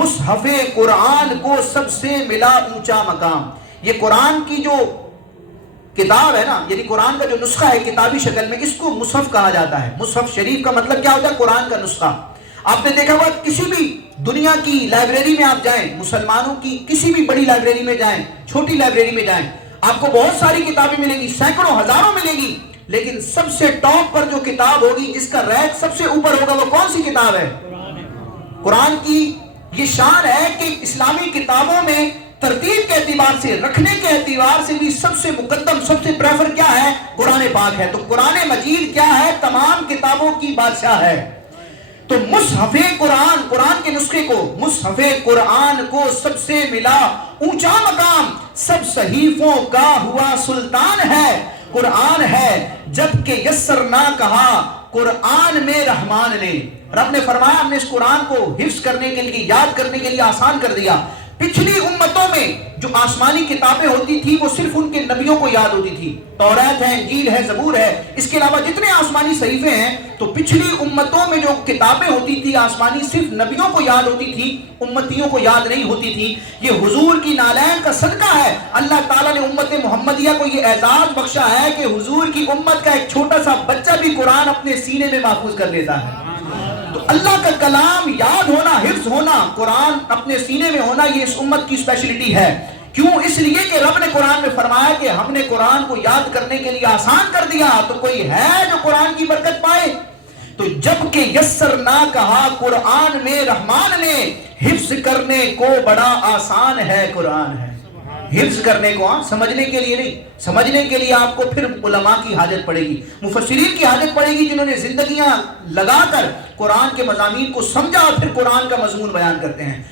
مصحف قرآن کو سب سے ملا اونچا مقام. یہ قرآن کی جو کتاب ہے نا، یعنی قرآن کا جو نسخہ ہے کتابی شکل میں، اس کو مصحف کہا جاتا ہے. مصحف شریف کا مطلب کیا ہوتا ہے؟ قرآن کا نسخہ. آپ نے دیکھا ہوا کسی بھی دنیا کی لائبریری میں آپ جائیں، مسلمانوں کی کسی بھی بڑی لائبریری میں جائیں، چھوٹی لائبریری میں جائیں، آپ کو بہت ساری کتابیں ملیں گی، سینکڑوں ہزاروں ملیں گی، لیکن سب سے ٹاپ پر جو کتاب ہوگی، جس کا رینک سب سے اوپر ہوگا، وہ کون سی کتاب ہے؟ قرآن کی یہ شان ہے کہ اسلامی کتابوں میں ترتیب کے اعتبار سے، رکھنے کے اعتبار سے بھی سب سے مقدم، سب سے پریفر کیا ہے؟ قرآن پاک ہے. تو قرآن مجید کیا ہے؟ تمام کتابوں کی بادشاہ ہے. تو مصحف قرآن، قرآن کے نسخے کو، مصحف قرآن کو سب سے ملا اونچا مقام، سب صحیفوں کا ہوا سلطان ہے. قرآن ہے جبکہ یسر نہ کہا قرآن میں رحمان نے. رب نے فرمایا ہم نے اس قرآن کو حفظ کرنے کے لیے، یاد کرنے کے لیے آسان کر دیا. پچھلی امتوں میں جو آسمانی کتابیں ہوتی تھی وہ صرف ان کے نبیوں کو یاد ہوتی تھی. توریت ہے، انجیل ہے، زبور ہے، اس کے علاوہ جتنے آسمانی صحیفے ہیں، تو پچھلی امتوں میں جو کتابیں ہوتی تھی آسمانی صرف نبیوں کو یاد ہوتی تھی، امتیوں کو یاد نہیں ہوتی تھی. یہ حضور کی نالین کا صدقہ ہے. اللہ تعالیٰ نے امت محمدیہ کو یہ اعزاز بخشا ہے کہ حضور کی امت کا ایک چھوٹا سا بچہ بھی قرآن اپنے سینے میں محفوظ کر لیتا ہے. تو اللہ کا کلام یاد ہونا، حفظ ہونا، قرآن اپنے سینے میں ہونا، یہ اس امت کی اسپیشلٹی ہے. کیوں؟ اس لیے کہ رب نے قرآن میں فرمایا کہ ہم نے قرآن کو یاد کرنے کے لیے آسان کر دیا. تو کوئی ہے جو قرآن کی برکت پائے؟ تو جب کہ یسر نہ کہا قرآن میں رحمان نے، حفظ کرنے کو بڑا آسان ہے قرآن ہے. حفظ کرنے کو، سمجھنے کے لیے نہیں. سمجھنے کے لیے آپ کو پھر علماء کی حاجت پڑے گی، مفسرین کی حاجت پڑے گی، جنہوں نے زندگیاں لگا کر قرآن کے مضامین کو سمجھا اور پھر قرآن کا مضمون بیان کرتے ہیں.